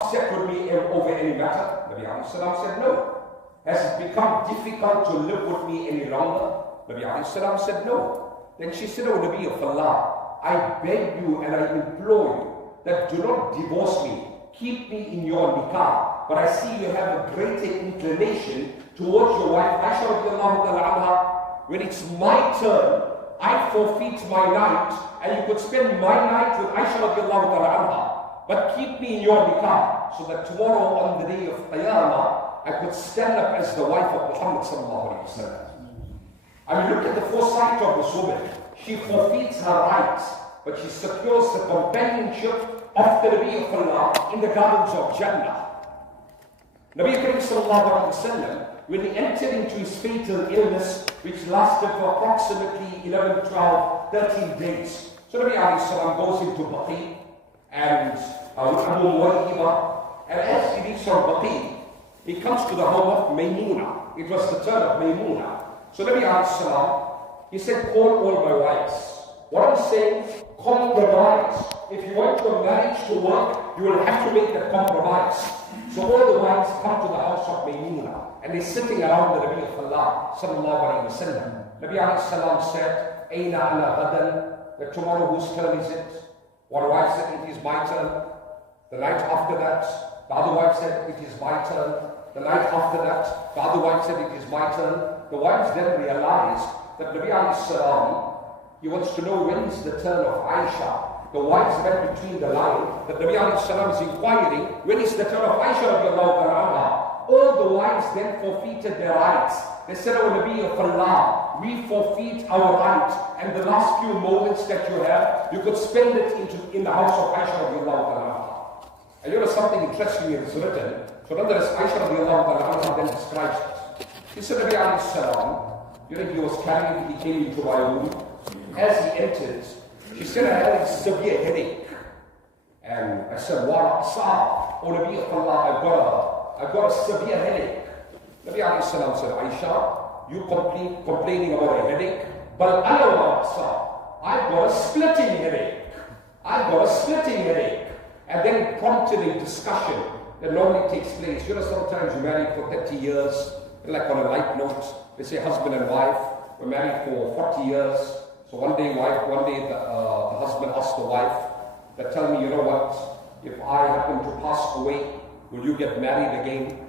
upset with me over any matter? Nabi alayhi salam said no. Has it become difficult to live with me any longer? Nabi alayhi salam said no. Then she said, oh Nabi of Allah, I beg you and I implore you that do not divorce me. Keep me in your nikah. But I see you have a greater inclination towards your wife, Aisha radiallahu ta'ala anha. When it's my turn, I forfeit my night, and you could spend my night with Aisha radiallahu ta'ala anha. But keep me in your nikah, so that tomorrow on the day of Qiyamah, I could stand up as the wife of Muhammad sallallahu alayhi wa sallam. I mean, look at the foresight of this woman. She forfeits her rights, but she secures the companionship of the Nabi of Allah in the gardens of Jannah. Nabi Karim sallallahu alayhi wa sallam, when he entered into his fatal illness, which lasted for approximately 11, 12, 13 days. So Nabi alayhi salam goes into Baqi and Abu Muwayyibah, and as he reaches from Baqi, he comes to the home of Maymuna. It was the turn of Maymuna. So Nabi alayhi salam, he said, call all my wives. What I'm saying, compromise. If you want your marriage to work, you will have to make that compromise. So all the wives come to the house of Maymuna, and they're sitting around the Nabi of Allah sallallahu alayhi wa sallam. Nabi alayhi salam said, Aina ana ghadan, that tomorrow whose turn is it? One wife said, it is my turn. The night after that, the other wife said, it is my turn. The night after that, the other wife said, it is my turn. The wives then realized that Nabi alayhi salam, he wants to know when is the turn of Aisha. The wives read between the line that Nabi alayhi salam is inquiring, when is the turn of Aisha radiallahu ta'ala. All the wives then forfeited their rights. They said, oh Nabi of Allah, we forfeit our rights, and the last few moments that you have, you could spend it in the house of Aisha radiallahu ta'ala. And you know something interesting is written. So nonetheless, Aisha radiallahu ta'ala then describes it. He said, Nabi alayhi salam, you know, he was carrying, he came into my room. As he entered, she said, I had a severe headache. And I said, what? Oh Nabi of Allah, I've got a severe headache. Nabi alayhi salam said, Aisha, you complaining about a headache? But I've got a splitting headache. I've got a splitting headache. And then it prompted a discussion that normally takes place. You know, sometimes you married for 30 years, like on a light note, they say husband and wife were married for 40 years. So one day the husband asked the wife, that tell me, you know what, if I happen to pass away, will you get married again?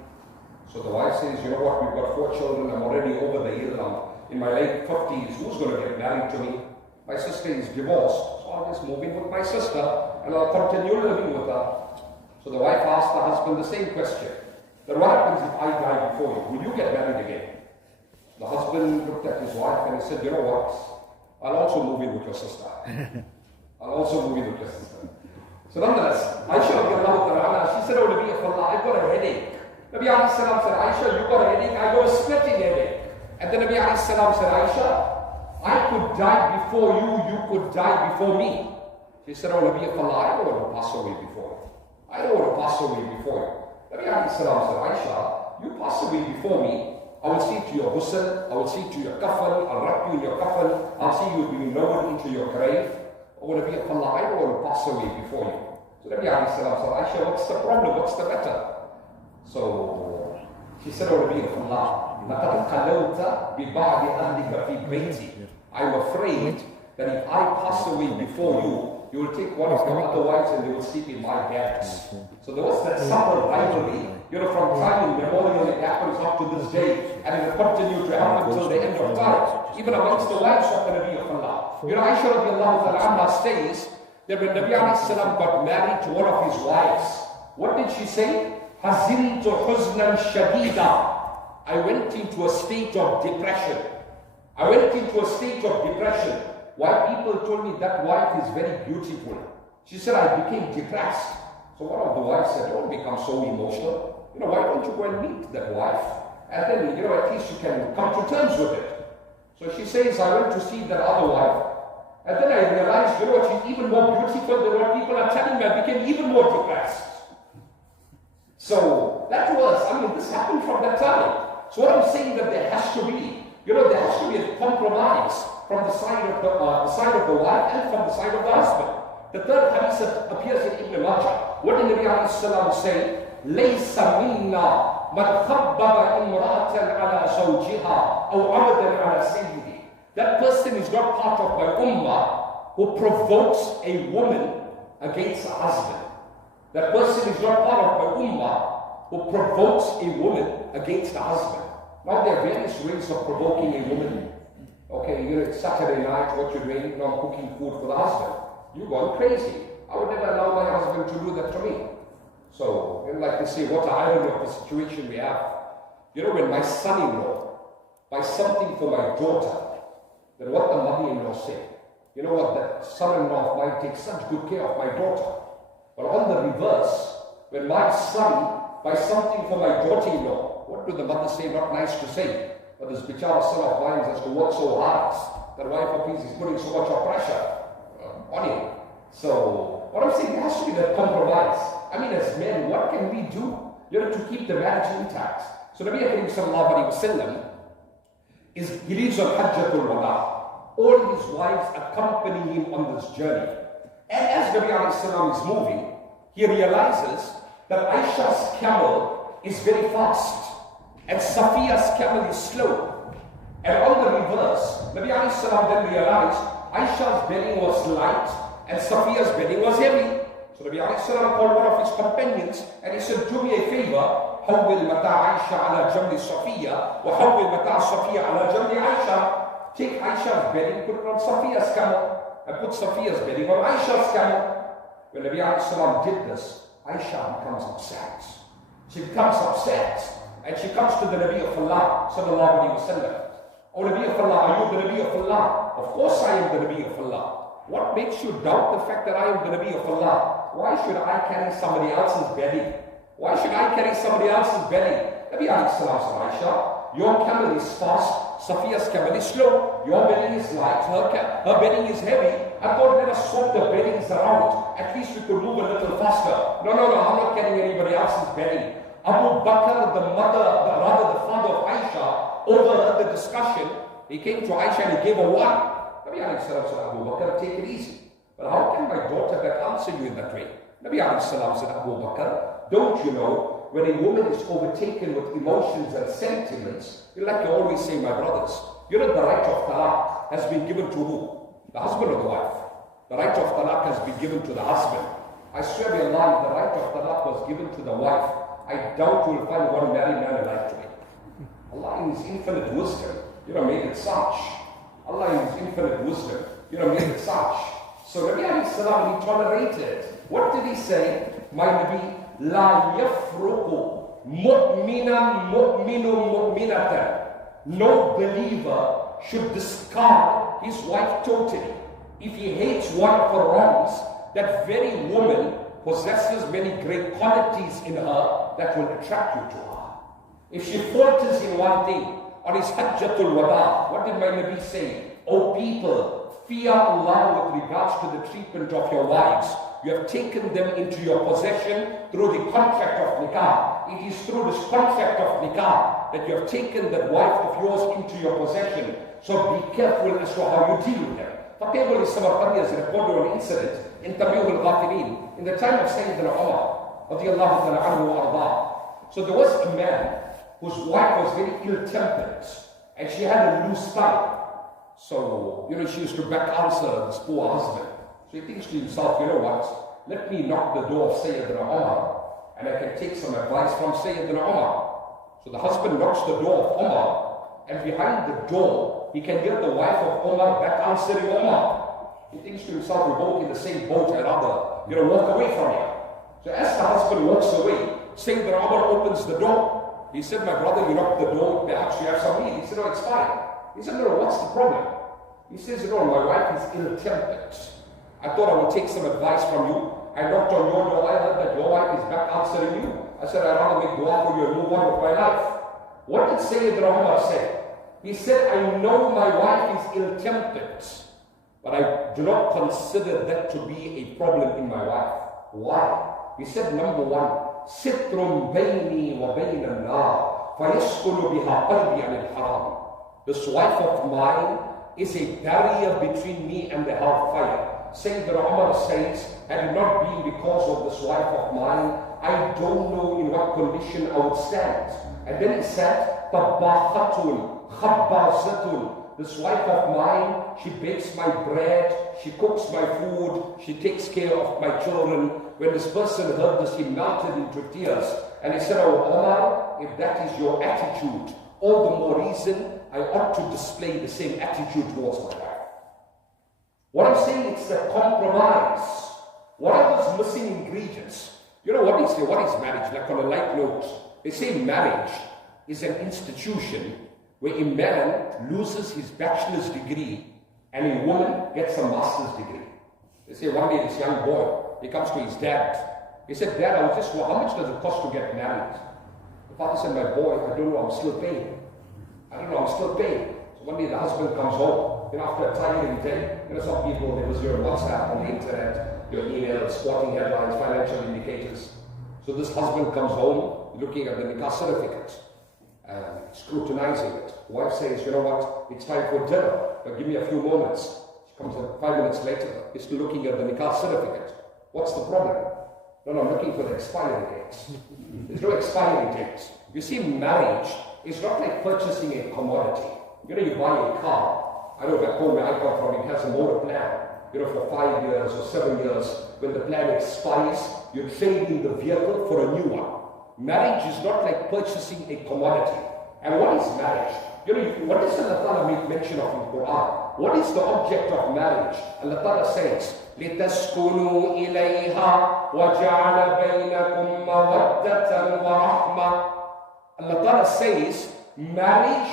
So the wife says, you know what, we've got 4 children, I'm already over the year, I'm in my late 50s, who's going to get married to me? My sister is divorced, so I'll just move in with my sister, and I'll continue living with her. So the wife asked the husband the same question. Then what happens if I die before you? Will you get married again? The husband looked at his wife and he said, you know what, I'll also move in with your sister. I'll also move in with your sister. So nonetheless, Aisha radiallahu ta'ala, she said, oh Nabi of Allah, I've got a headache. Nabi alayhi salam said, Aisha, you got a headache, I got a splitting headache. And then Nabi alayhi salam said, Aisha, I could die before you, you could die before me. She said, oh Nabi of Allah, I don't want to pass away before you. I don't want to pass away before you. Nabi alayhi salam said, Aisha, you pass away before me, I will see to your ghusl, I will see to your kafan, I'll wrap you in your kafan, I'll see you being lowered into your grave. Oh Nabi of Allah, I don't want to pass away before you. So Nabi alayhi salam said, Aisha, what's the problem? What's the matter? So she said, oh Nabi of Allah, I'm afraid that if I pass away before you, you will take one of your other wives and they will sleep in my bed. So there was that subtle rivalry, you know, from time immemorial. It happens up to this day, and it will continue to happen until the end of time, even amongst the wives of the Nabi of Allah. You know, Aisha radiallahu anha says that when Nabi alayhi salam got married to one of his wives, what did she say? Haziltu huznan shadida. I went into a state of depression. I went into a state of depression. Why people told me that wife is very beautiful. She said, I became depressed. So one of the wives said, don't become so emotional. You know, why don't you go and meet that wife? And then, you know, at least you can come to terms with it. So she says, I went to see that other wife. And then I realized, you know what, she's even more beautiful than what people are telling me. I became even more depressed. So that was, I mean, this happened from that time. So what I'm saying that there has to be, you know, there has to be a compromise from the side of the wife and from the side of the husband. The third hadith that appears in Ibn Majah. What did Nabi alayhi salam say? لَيْسَ مِنَّا مَنْ خَبَّبَ إِمْرَأَةً عَلَى زَوْجِهَا أَوْ عَبْدًا عَلَى سَيِّدِهِ. That person is not part of my ummah who provokes a woman against a husband. That person is not part of my ummah who provokes a woman against a husband. Now there are various ways of provoking a woman. Okay, it's Saturday night, what you're doing? No, I'm cooking food for the husband. You've gone crazy. I would never allow my husband to do that to me. So, like they say, what an irony of the situation we have. When my son-in-law buys something for my daughter, then what the mother-in-law say? You know what, that son-in-law of mine takes such good care of my daughter. But on the reverse, when my son buys something for my daughter-in-law, what do the mother say? Not nice to say. But this bichara son of mine has to work so hard. That wife of his is putting so much of pressure on him. So, what I'm saying, there has to be that compromise. I mean, as men, what can we do to keep the marriage intact? So, Nabi Karim sallallahu alayhi wa sallam, he lives on Hajjatul Wada. All his wives accompany him on this journey. And as Nabi alayhi salam is moving, he realizes that Aisha's camel is very fast. And Safiya's camel is slow. And on the reverse, Nabi alayhi salam then realized Aisha's bedding was light and Safiya's bedding was heavy. So Nabi alayhi salam called one of his companions and he said, do me a favor, حَوِّلْ مَتَاعَ عَيْشَ عَلَى جَمْلِ صَفِيَّةِ وَحَوِّلْ مَتَاعَ صَفِيَّةِ عَلَى جَمْلِ عَيْشَ. Take Aisha's bedding, put it on Safiya's camel, and put Safiya's bedding on Aisha's camel. When Nabi alayhi salam did this, Aisha becomes upset. She becomes upset. And she comes to the Nabi of Allah, sallallahu alayhi wa sallam. Oh Nabi of Allah, are you the Nabi of Allah? Of course I am the Nabi of Allah. What makes you doubt the fact that I am the Nabi of Allah? Why should I carry somebody else's bedding? Why should I carry somebody else's bedding? Nabi alayhi salam said, Aisha, your camel is fast, Safiya's camel is slow, your bedding is light, her bedding is heavy. I thought, let us swap the beddings around. At least we could move a little faster. No, I'm not carrying anybody else's bedding. Abu Bakr, the father of Aisha, overheard the discussion. He came to Aisha and he gave her one. Nabi alayhi salam said, Abu Bakr, take it easy. But how can my daughter answer you in that way? Nabi alayhi salam said, Abu Bakr, don't you know, when a woman is overtaken with emotions and sentiments, like you always say, my brothers, the right of talaq has been given to who? The husband or the wife? The right of talaq has been given to the husband. I swear by Allah, the right of talaq was given to the wife. I doubt you will find one married man alive today. Allah in His infinite wisdom, made it such. Allah in His infinite wisdom, made it such. So Nabi alayhi salam, he tolerated. What did he say? My Nabi, La yafruqu mu'minan mu'minun mu'minatan. No believer should discard his wife totally. If he hates one of her wrongs, that very woman possesses many great qualities in her that will attract you to her. If she falters in one thing, on his Hajjatul Wada, what did my Nabi say? O people, fear Allah with regards to the treatment of your wives. You have taken them into your possession through the contract of nikah. It is through this contract of nikah that you have taken that wife of yours into your possession. So be careful as to how you deal with them. Fatih al-Samarqandi has reported an incident in Tabi'u al-Ghafilin in the time of Sayyidina Umar radiyallahu ta'ala anhu wa arda. So there was a man whose wife was very ill-tempered and she had a loose tongue. So, she used to back answer this poor husband. So he thinks to himself, what? Let me knock the door of Sayyidina Umar and I can take some advice from Sayyidina Umar. So the husband knocks the door of Umar and behind the door he can get the wife of Umar back answering Umar. He thinks to himself, we're both in the same boat, I'd rather, walk away from here. So as the husband walks away, Sayyidina Umar opens the door. He said, my brother, you knocked the door, perhaps you have some need. He said, no, it's fine. He said, no, what's the problem? He says, my wife is ill-tempered. I thought I would take some advice from you. I knocked on your door, I heard that your wife is back answering you. I said, I'd rather make dua for you and move on with my life. What did Sayyidina Umar say? He said, I know my wife is ill-tempered, but I do not consider that to be a problem in my wife. Why? He said, number one, Sitrum bayni wa bayna an-nar, fayaskunu biha qalbi anil haram. This wife of mine is a barrier between me and the hellfire. Sayyidina Umar says, had it not been because of this wife of mine, I don't know in what condition I would stand. And then he said, Tabakhatun, Khabbazatun. This wife of mine, she bakes my bread, she cooks my food, she takes care of my children. When this person heard this, he melted into tears. And he said, oh Omar, if that is your attitude, all the more reason I ought to display the same attitude towards my wife. What I'm saying, it's a compromise. What are those missing ingredients? You know what they say, what is marriage? Like on a light note, they say marriage is an institution where a man loses his bachelor's degree and a woman gets a master's degree. They say one day this young boy, he comes to his dad. He said, Dad, I was just, well, how much does it cost to get married? The father said, my boy, I don't know, I'm still paying. I don't know, I'm still paying. So one day the husband comes home, after a tiring day, some people, there was your WhatsApp on the internet, your emails, sporting headlines, financial indicators. So this husband comes home, looking at the nikah certificate, scrutinizing it. The wife says, you know what, it's time for dinner, but give me a few moments. She comes up 5 minutes later, he's still looking at the nikah certificate. What's the problem? No, I'm looking for the expiry dates. There's no expiry dates. You see, marriage is not like purchasing a commodity. You buy a car. I know back home where I come from, it has a motor plan. For 5 years or 7 years, when the plan expires, you trade in the vehicle for a new one. Marriage is not like purchasing a commodity. And what is marriage? What does Allah Ta'ala make mention of in the Quran? What is the object of marriage? Allah Ta'ala says, لِتَسْكُنُوا إِلَيْهَا وَجَعَلَ بَيْنَكُمْ مَوَدَّةً وَرَحْمَةً. Allah Ta'ala says, marriage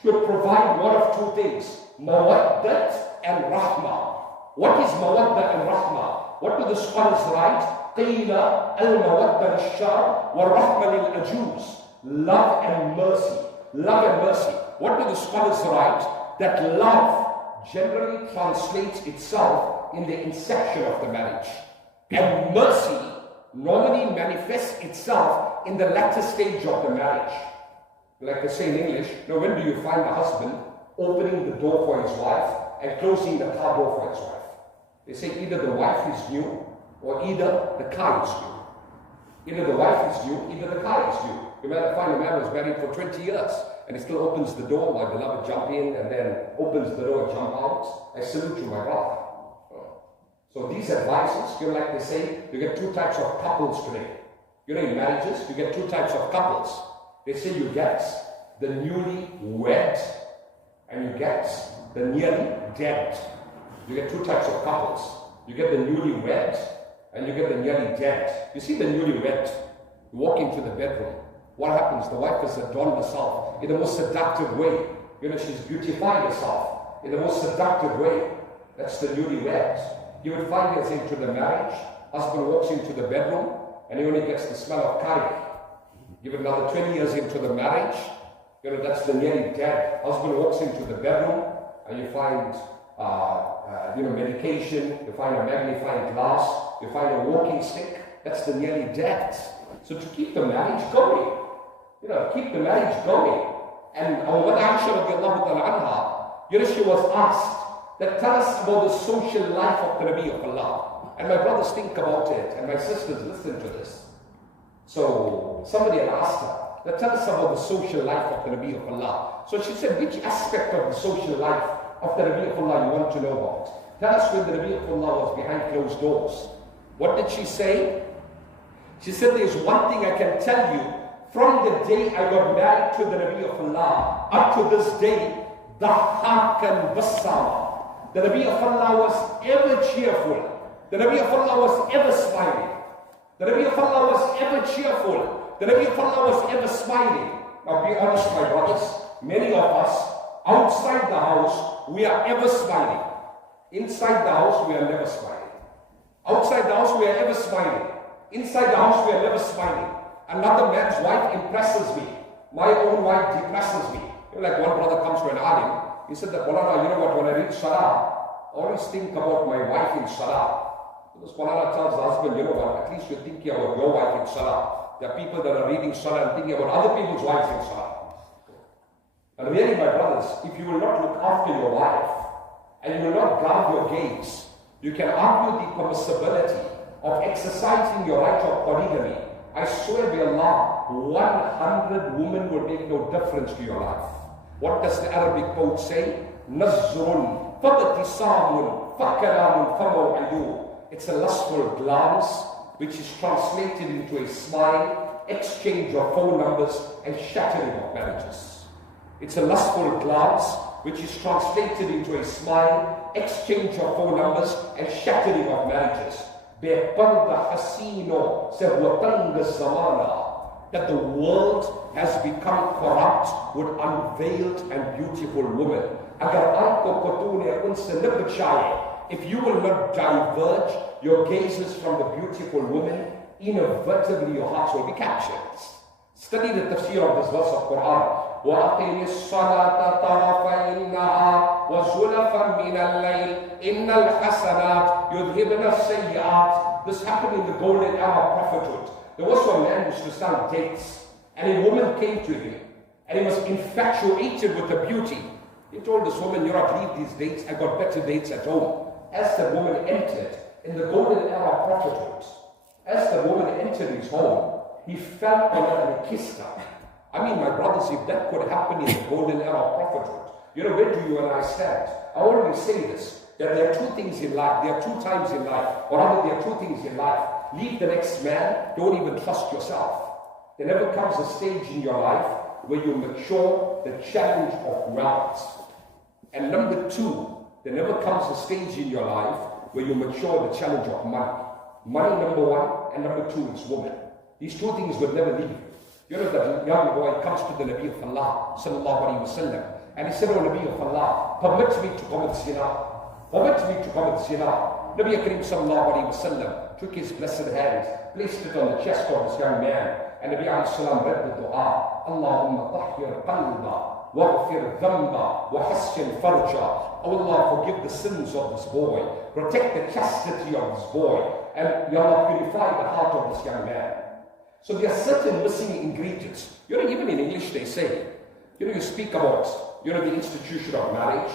should provide one of two things, mawaddat and rahmah. What is mawaddat and rahmah? What do the scholars write? Qila al-mawadda lil-shar wa rahmah lil-ajuz. Love and mercy. Love and mercy. What do the scholars write? That love generally translates itself in the inception of the marriage. And mercy normally manifests itself in the latter stage of the marriage. Like they say in English, when do you find a husband opening the door for his wife and closing the car door for his wife? They say either the wife is new or either the car is new. Either the wife is new, either the car is new. You might find a man who's married for 20 years and he still opens the door while the beloved jump in and then opens the door and jump out. I salute you, my brother. So these advices, like they say, you get two types of couples today. In marriages, you get two types of couples. They say you get the newly wed and you get the nearly dead. You get two types of couples. You get the newly wed and you get the nearly dead. You see the newly wed, you walk into the bedroom. What happens? The wife has adorned herself in the most seductive way. She's beautified herself in the most seductive way. That's the newly wed. You would find yourself into the marriage. Husband walks into the bedroom and he only gets the smell of curry. Give it another 20 years into the marriage, that's the nearly dead. Husband walks into the bedroom and you find medication, you find a magnifying glass, you find a walking stick. That's the nearly dead. So to keep the marriage going, keep the marriage going. And when Aisha radiallahu ta'ala anha, she was asked that tell us about the social life of the Nabi of Allah. And my brothers think about it, and my sisters listen to this. So somebody had asked her, tell us about the social life of the Nabi of Allah. So she said, which aspect of the social life of the Nabi of Allah you want to know about? Tell us when the Nabi of Allah was behind closed doors. What did she say? She said, there's one thing I can tell you. From the day I got married to the Nabi of Allah, up to this day, Dahakan Bassama. The Nabi of Allah was ever cheerful. The Nabi of Allah was ever smiling. The Nabi of Allah was ever cheerful. The Nabi of Allah was ever smiling. Now be honest, my brothers, many of us, outside the house, we are ever smiling. Inside the house, we are never smiling. Outside the house, we are ever smiling. Inside the house, we are never smiling. Another man's wife impresses me. My own wife depresses me. Like one brother comes to an alim, he said that, Maulana, you know what, when I read Salah, I always think about my wife in Salah. Because Maulana tells the husband, you know what, at least you're thinking about your wife in Salah. There are people that are reading Salah and thinking about other people's wives in Salah. And really, my brothers, if you will not look after your wife, and you will not guard your gaze, You can argue the permissibility of exercising your right of polygamy. I swear by Allah, 100 women will make no difference to your life. What does the Arabic poet say? Nazrun, fabtisamun, fakalamun, famaw'idun. It's a lustful glance, which is translated into a smile, exchange of phone numbers, and shattering of marriages. It's a lustful glance, which is translated into a smile, exchange of phone numbers, and shattering of marriages. That the world has become corrupt with unveiled and beautiful women. If you will not diverge your gazes from the beautiful women, inevitably your hearts will be captured. Study the tafsir of this verse of Quran. وَأَقِمِ الصَّلَاةَ طَرَفَيِ النَّهَارِ وَزُلَفًا مِنَ اللَّيْلِ إِنَّ الْحَسَنَاتِ يُذْهِبْنَ السَّيِّئَاتِ. This happened in the golden era of prophethood. There was a man who used to sell dates, and a woman came to him, and he was infatuated with her beauty. He told this woman, "You don't leave these dates, I got better dates at home." As the woman entered in the golden era of prophethood, as the woman entered his home, he fell on her and kissed her. I mean, my brothers, if that could happen in the golden era of prophethood, where do you and I stand? I always say this, that there are two things in life, there are two times in life, or rather there are two things in life. Leave the next man, don't even trust yourself. There never comes a stage in your life where you mature the challenge of wealth. And number two, there never comes a stage in your life where you mature the challenge of money. Money, number one, and number two is woman. These two things will never leave you. That young boy comes to the Nabi of Allah, sallallahu alayhi wa sallam, and he said, "Oh Nabi of Allah, permit me to commit zina. Permit me to commit zina." Nabi Kareem sallallahu alayhi wa sallam took his blessed hand, placed it on the chest of this young man, and Nabi alayhi salam read the dua, "Allahumma tahhir qalba, waghfir dhanba, wa hassin farja." Oh Allah, forgive the sins of this boy, protect the chastity of this boy, and Ya Allah, purify the heart of this young man. So there are certain missing ingredients. Even in English they say, you speak about, the institution of marriage,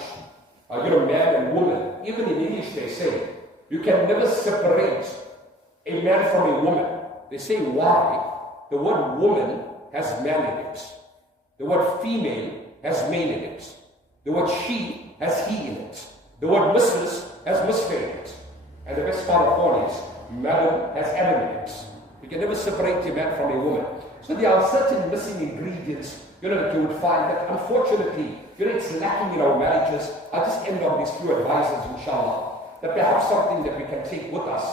man and woman. Even in English they say, you can never separate a man from a woman. They say why? The word woman has man in it. The word female has male in it. The word she has he in it. The word Mrs. has Mr. in it. And the best part of all is, madam has Adam in it. You can never separate a man from a woman. So there are certain missing ingredients, that you would find that unfortunately, it's lacking in our marriages. I'll just end on these few advices, inshallah, that perhaps something that we can take with us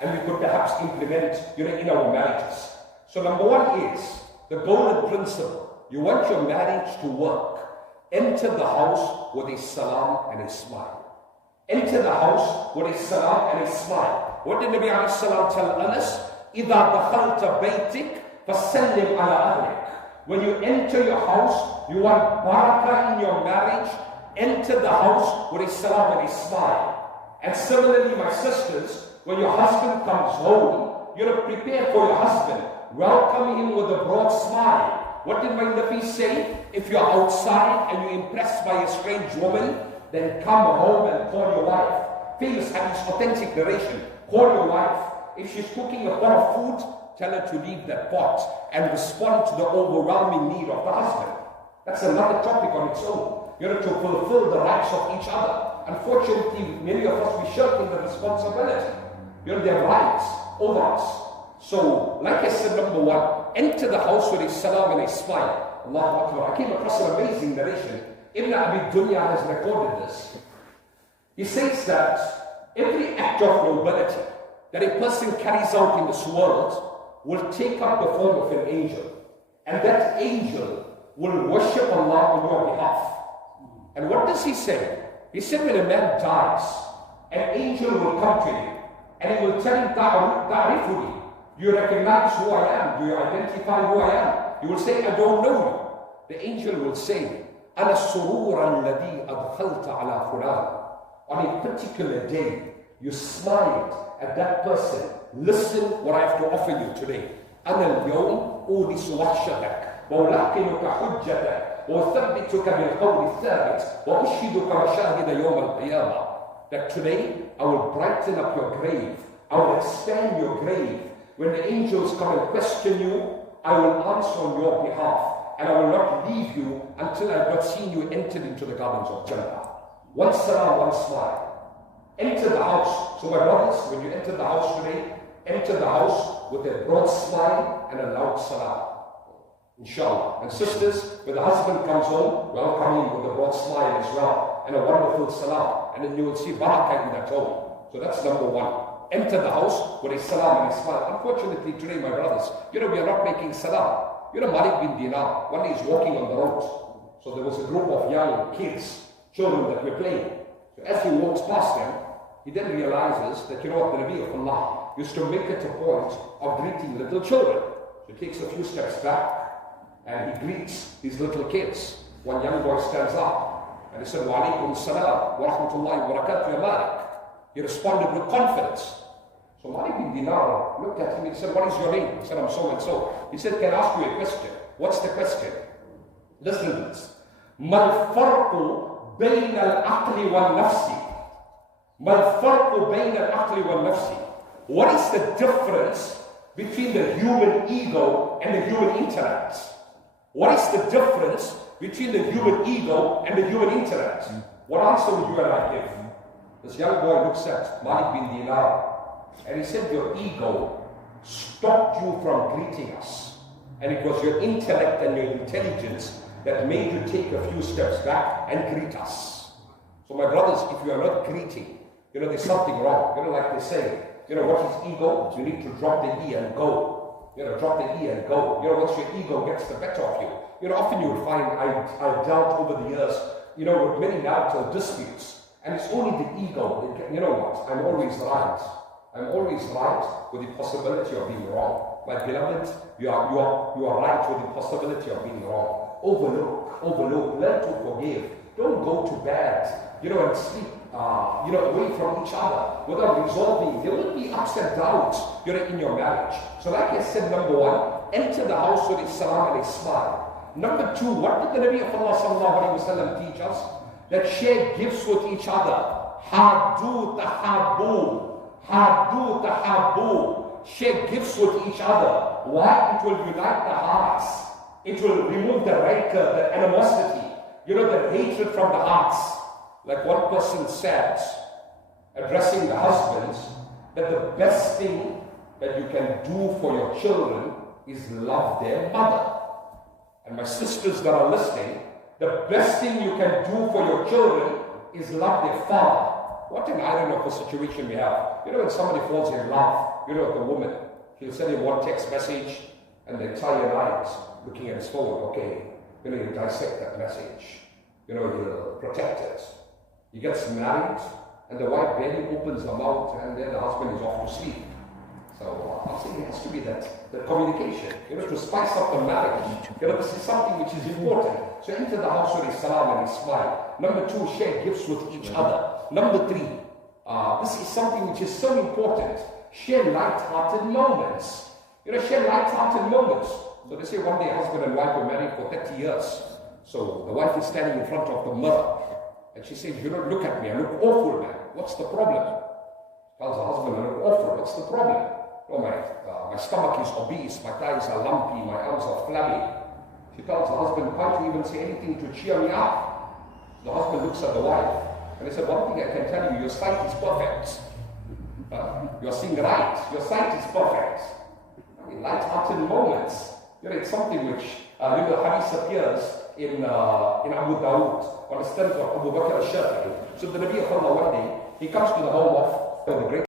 and we could perhaps implement, in our marriages. So number one is the golden principle. You want your marriage to work. Enter the house with a salam and a smile. Enter the house with a salam and a smile. What did Nabi alayhi salam tell Anas? إِذَا دَخَلْتَ بَيْتِكَ فَسَلِّمْ عَلَى أَهْلِكَ. When you enter your house, you want barakah in your marriage, enter the house with a salam and a smile. And similarly, my sisters, when your husband comes home, prepare for your husband. Welcome him with a broad smile. What did my Nabi say? If you're outside and you're impressed by a strange woman, then come home and call your wife. Famous hadith, authentic narration. Call your wife. If she's cooking a pot of food, tell her to leave that pot and respond to the overwhelming need of the husband. That's another topic on its own. To fulfill the rights of each other. Unfortunately, many of us, we shirking the responsibility. They have rights over us. So, like I said, number one, enter the house with a salam and a smile. Allahu Akbar. I came across an amazing narration. Ibn Abi Dunya has recorded this. He says that every act of nobility that a person carries out in this world will take up the form of an angel. And that angel will worship Allah on your behalf. And what does he say? He said when a man dies, an angel will come to him and he will tell him, Ta'rifuni, do you recognize who I am? Do you identify who I am? He will say, I don't know you. The angel will say, Ana surura alladhi adkhalta ala fulan. On a particular day, you smiled at that person. Listen what I have to offer you today. أنا اليوم أورث وحشتك وألقنك حجتك وأثبتك بالقول الثابت وأشهدك مشاهد يوم القيامة. that today I will brighten up your grave. I will expand your grave. When the angels come and question you, I will answer on your behalf. And I will not leave you until I have not seen you entered into the gardens of Jannah. One salam, one smile. Enter the house. So my brothers, when you enter the house today, enter the house with a broad smile and a loud salam. Inshallah. And sisters, when the husband comes home, welcome him with a broad smile as well and a wonderful salam. And then you will see barakah in that home. So that's number one. Enter the house with a salam and a smile. Unfortunately today, my brothers, we are not making salam. Malik bin Dinar, one day he's walking on the road. So there was a group of young kids, children that were playing. So as he walks past them, he then realizes that, the Nabi of Allah used to make it a point of greeting little children. So he takes a few steps back and he greets these little kids. One young boy stands up and he said, Wa alaikum salam wa rahmatullahi wa barakatuh ya Malik. He responded with confidence. So Malik bin Dinar looked at him and said, what is your name? He said, I'm so and so. He said, can I ask you a question? What's the question? Listen to this. Mal farqu bayna al-aqli wal-nafsi. Mal farqu bayna al-aqli wal-nafsi. What is the difference between the human ego and the human intellect? What is the difference between the human ego and the human intellect? What answer would you and I give? This young boy looks at Malik bin Dinar and he said, your ego stopped you from greeting us. And it was your intellect and your intelligence that made you take a few steps back and greet us. So my brothers, if you are not greeting, there's something wrong. Like they say, what is ego? You need to drop the E and go. Drop the E and go. Once your ego gets the better of you. Often you will find, I've dealt over the years, with many marital disputes. And it's only the ego. You know what? I'm always right. I'm always right with the possibility of being wrong. My beloved, you are right with the possibility of being wrong. Overlook, learn to forgive. Don't go to bed, and sleep, away from each other without resolving. There will be ups and downs, in your marriage. So like I said, number one, enter the house with a salam and a smile. Number two, what did the Nabi of Allah sallallahu alaihi wasallam teach us? That share gifts with each other. Hadu tahabu. Hadu tahabu. Share gifts with each other. Why? It will unite the hearts. It will remove the rancor, the animosity, the hatred from the hearts. Like one person said, addressing the husbands, that the best thing that you can do for your children is love their mother. And my sisters that are listening, the best thing you can do for your children is love their father. What an irony of a situation we have. When somebody falls in love, with a woman, he'll send him one text message and the entire night looking at his phone. Okay, he'll dissect that message. He'll protect it. He gets married and the wife barely opens her mouth and then the husband is off to sleep. So I'm saying it has to be that communication, to spice up the marriage. This is something which is important. So enter the house with a salam and a smile. Number two, share gifts with each other. Number three, this is something which is so important. Share light-hearted moments. Share light-hearted moments. So they say one day husband and wife were married for 30 years. So the wife is standing in front of the mirror. And she says, look at me, I look awful, man. What's the problem? Tells her husband, I look awful, what's the problem? Oh, my stomach is obese, my thighs are lumpy, my arms are flabby. She tells her husband, can't you even say anything to cheer me up? The husband looks at the wife, and he said, one thing I can tell you, your sight is perfect. You're seeing right, your sight is perfect. Light-hearted moments. It's something which, the hadith appears in Abu Dawood, on the steps of Abu Bakr al-Shafi'i. So the Nabi of Allah one day, he comes to the home of the great